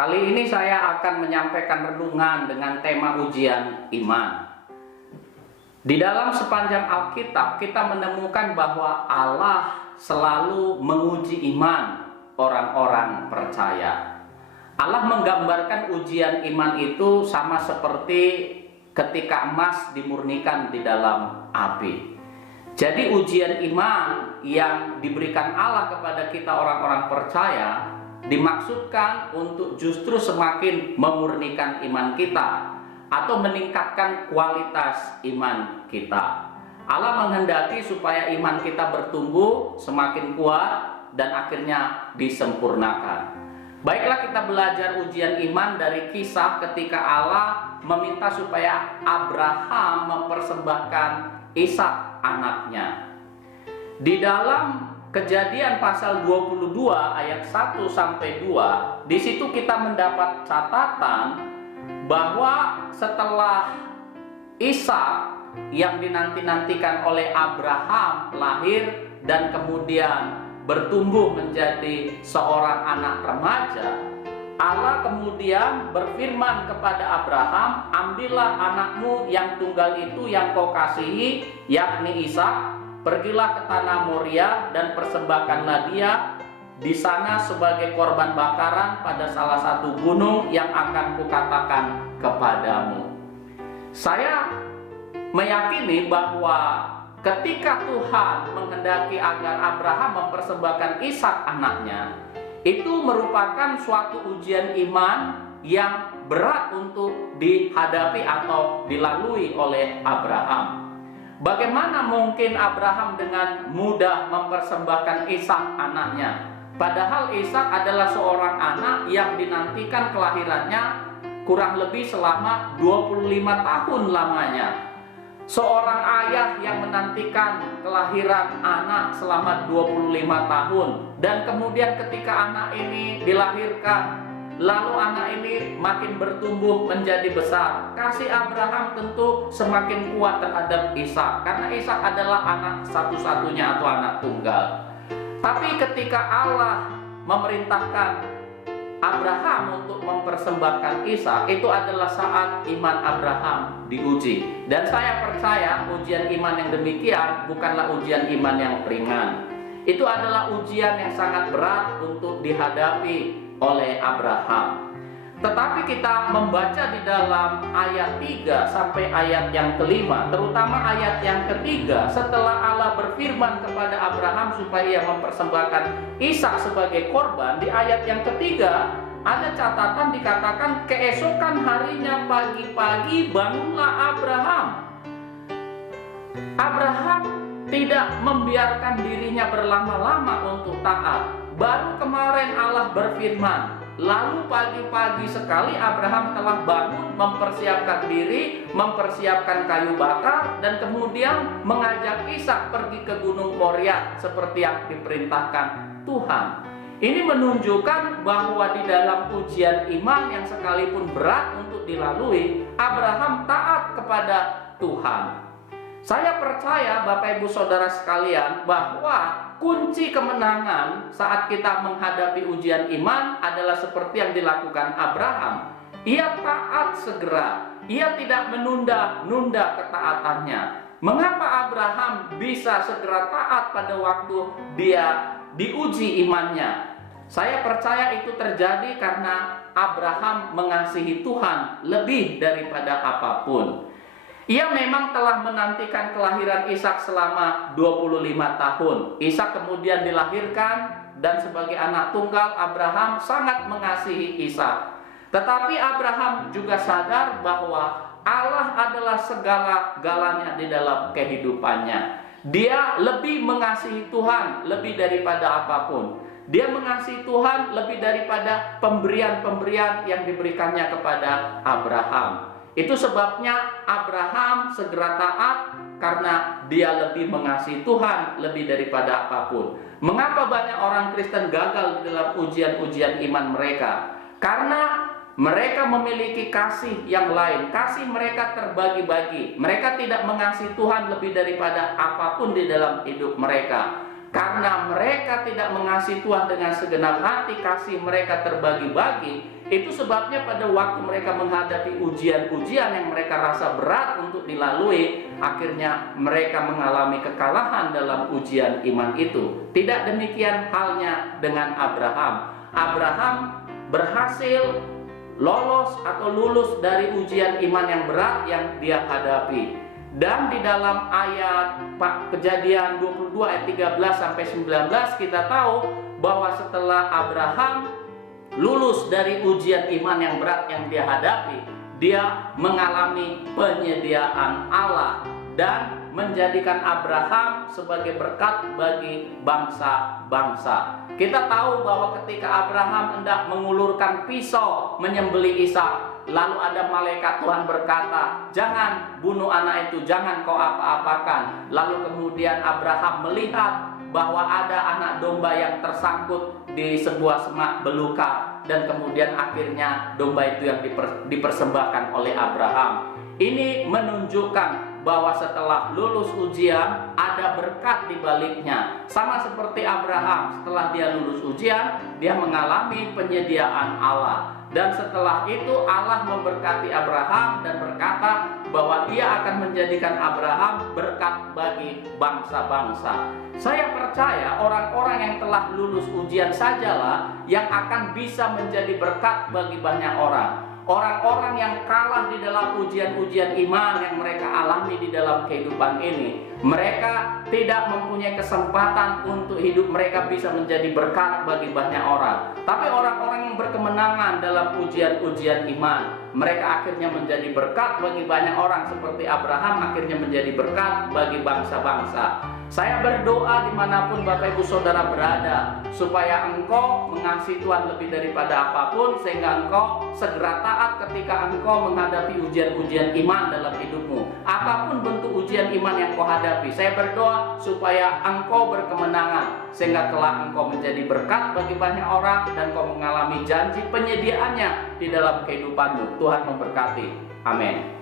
Kali ini saya akan menyampaikan renungan dengan tema ujian iman. Di dalam sepanjang Alkitab kita menemukan bahwa Allah selalu menguji iman orang-orang percaya. Allah menggambarkan ujian iman itu sama seperti ketika emas dimurnikan di dalam api. Jadi ujian iman yang diberikan Allah kepada kita orang-orang percaya dimaksudkan untuk justru semakin memurnikan iman kita atau meningkatkan kualitas iman kita. Allah menghendaki supaya iman kita bertumbuh semakin kuat dan akhirnya disempurnakan. Baiklah, kita belajar ujian iman dari kisah ketika Allah meminta supaya Abraham mempersembahkan Ishak anaknya. Di dalam Kejadian pasal 22 ayat 1 sampai 2, di situ kita mendapat catatan bahwa setelah Ishak yang dinanti-nantikan oleh Abraham lahir dan kemudian bertumbuh menjadi seorang anak remaja, Allah kemudian berfirman kepada Abraham, "Ambillah anakmu yang tunggal itu yang kau kasihi, yakni Ishak. Pergilah ke tanah Moria dan persembahkanlah dia di sana sebagai korban bakaran pada salah satu gunung yang akan kukatakan kepadamu." Saya meyakini bahwa ketika Tuhan menghendaki agar Abraham mempersembahkan Ishak anaknya, itu merupakan suatu ujian iman yang berat untuk dihadapi atau dilalui oleh Abraham. Bagaimana mungkin Abraham dengan mudah mempersembahkan Ishak anaknya? Padahal Ishak adalah seorang anak yang dinantikan kelahirannya kurang lebih selama 25 tahun lamanya. Seorang ayah yang menantikan kelahiran anak selama 25 tahun. Dan kemudian ketika anak ini dilahirkan, lalu anak ini makin bertumbuh menjadi besar, kasih Abraham tentu semakin kuat terhadap Ishak, karena Ishak adalah anak satu-satunya atau anak tunggal. Tapi ketika Allah memerintahkan Abraham untuk mempersembahkan Ishak, itu adalah saat iman Abraham diuji. Dan saya percaya ujian iman yang demikian bukanlah ujian iman yang ringan. Itu adalah ujian yang sangat berat untuk dihadapi oleh Abraham. Tetapi kita membaca di dalam ayat 3 sampai ayat yang kelima, terutama ayat yang ketiga, setelah Allah berfirman kepada Abraham supaya ia mempersembahkan Ishak sebagai korban, di ayat yang ketiga ada catatan dikatakan, keesokan harinya pagi-pagi bangunlah Abraham. Abraham tidak membiarkan dirinya berlama-lama untuk taat. Baru kemarin Allah berfirman, lalu pagi-pagi sekali Abraham telah bangun, mempersiapkan diri, mempersiapkan kayu bakar, dan kemudian mengajak Ishak pergi ke Gunung Moria seperti yang diperintahkan Tuhan. Ini menunjukkan bahwa di dalam ujian iman yang sekalipun berat untuk dilalui, Abraham taat kepada Tuhan. Saya percaya Bapak Ibu Saudara sekalian bahwa kunci kemenangan saat kita menghadapi ujian iman adalah seperti yang dilakukan Abraham. Ia taat segera, ia tidak menunda-nunda ketaatannya. Mengapa Abraham bisa segera taat pada waktu dia diuji imannya? Saya percaya itu terjadi karena Abraham mengasihi Tuhan lebih daripada apapun. Ia memang telah menantikan kelahiran Ishak selama 25 tahun. Ishak kemudian dilahirkan dan sebagai anak tunggal Abraham sangat mengasihi Ishak. Tetapi Abraham juga sadar bahwa Allah adalah segala-galanya di dalam kehidupannya. Dia lebih mengasihi Tuhan lebih daripada apapun. Dia mengasihi Tuhan lebih daripada pemberian-pemberian yang diberikannya kepada Abraham. Itu sebabnya Abraham segera taat karena dia lebih mengasihi Tuhan lebih daripada apapun. Mengapa banyak orang Kristen gagal di dalam ujian-ujian iman mereka? Karena mereka memiliki kasih yang lain. Kasih mereka terbagi-bagi. Mereka tidak mengasihi Tuhan lebih daripada apapun di dalam hidup mereka. Karena mereka tidak mengasihi Tuhan dengan segenap hati, kasih mereka terbagi-bagi. Itu sebabnya pada waktu mereka menghadapi ujian-ujian yang mereka rasa berat untuk dilalui, akhirnya mereka mengalami kekalahan dalam ujian iman itu. Tidak demikian halnya dengan Abraham. Abraham berhasil lolos atau lulus dari ujian iman yang berat yang dia hadapi. Dan di dalam ayat Kejadian 22 ayat 13 sampai 19 kita tahu bahwa setelah Abraham lulus dari ujian iman yang berat yang dia hadapi, dia mengalami penyediaan Allah dan menjadikan Abraham sebagai berkat bagi bangsa-bangsa. Kita tahu bahwa ketika Abraham hendak mengulurkan pisau menyembelih Ishak, lalu ada malaikat Tuhan berkata, "Jangan bunuh anak itu, jangan kau apa-apakan." Lalu kemudian Abraham melihat bahwa ada anak domba yang tersangkut di sebuah semak belukar, dan kemudian akhirnya domba itu yang dipersembahkan oleh Abraham. Ini menunjukkan bahwa setelah lulus ujian ada berkat di baliknya. Sama seperti Abraham, setelah dia lulus ujian, dia mengalami penyediaan Allah. Dan setelah itu Allah memberkati Abraham dan berkata bahwa ia akan menjadikan Abraham berkat bagi bangsa-bangsa. Saya percaya orang-orang yang telah lulus ujian sajalah yang akan bisa menjadi berkat bagi banyak orang. Orang-orang yang kalah di dalam ujian-ujian iman yang mereka alami di dalam kehidupan ini, mereka tidak mempunyai kesempatan untuk hidup mereka bisa menjadi berkat bagi banyak orang. Tapi orang-orang yang berkemenangan dalam ujian-ujian iman, mereka akhirnya menjadi berkat bagi banyak orang, seperti Abraham akhirnya menjadi berkat bagi bangsa-bangsa. Saya berdoa dimanapun Bapak Ibu Saudara berada, supaya engkau mengasihi Tuhan lebih daripada apapun, sehingga engkau segera taat ketika engkau menghadapi ujian-ujian iman dalam hidupmu. Apapun bentuk ujian iman yang kau hadapi, saya berdoa supaya engkau berkemenangan, sehingga kelak engkau menjadi berkat bagi banyak orang dan kau mengalami janji penyediaannya di dalam kehidupanmu. Tuhan memberkati. Amin.